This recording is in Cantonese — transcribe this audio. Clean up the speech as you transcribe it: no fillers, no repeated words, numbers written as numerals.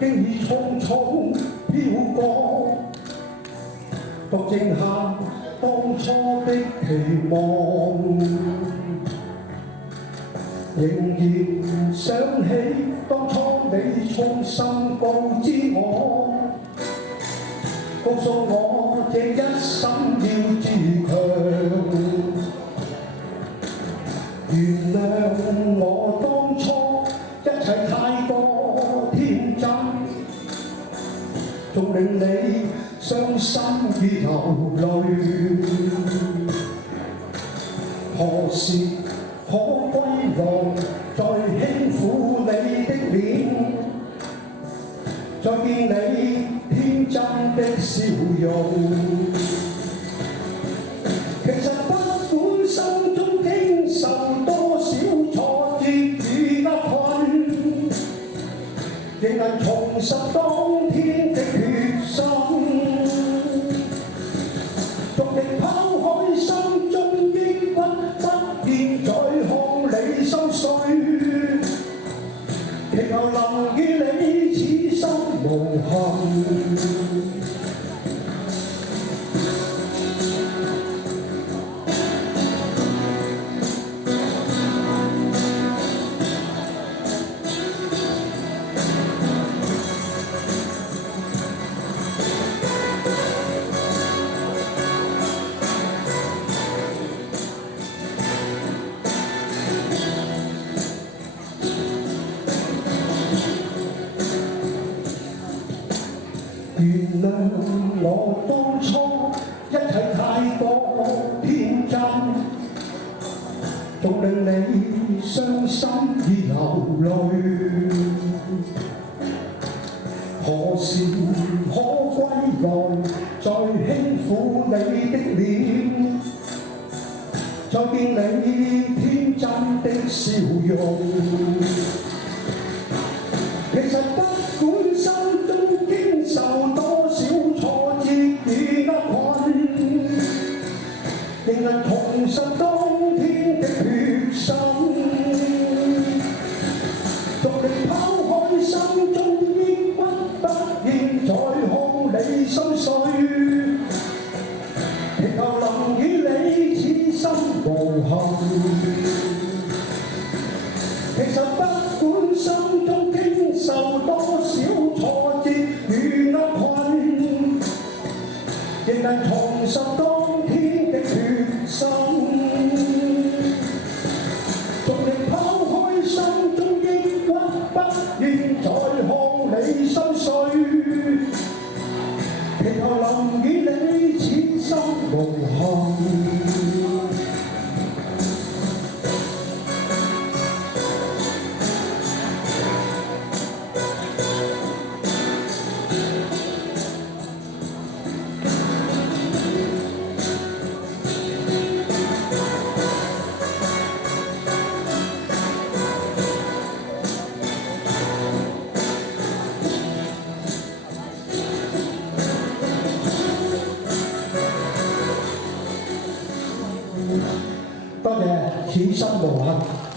經已匆匆飄過，獨剩下當初的期望，仍然想起當初你衷心告知我，告訴我這一生要自強。原諒我當初一切太過天真，縱令你傷心而流淚。何時可歸來，再輕撫你的臉，再見你天真的笑容。其實不管心中經受多少挫折與厄困，仍能重拾當天的決心，逐力拋開心中抑鬱，不願再看你心碎，祈求能與你此生無憾。原諒我當初一切太過天真，縱令你傷心而流淚。何時可歸來，再輕撫你的臉，再見你天真的笑容。其實不管心中經受多少挫折與厄困，仍能重拾當天的決心，逐力拋開心中抑鬱，不願再看你心碎，祈求能與你此生無憾。其實不管心中經受多少挫折與厄困，仍能重拾當天的決心，逐力拋開心中抑鬱，不願再看你心碎，祈求能與你此生無憾。多謝此生無憾。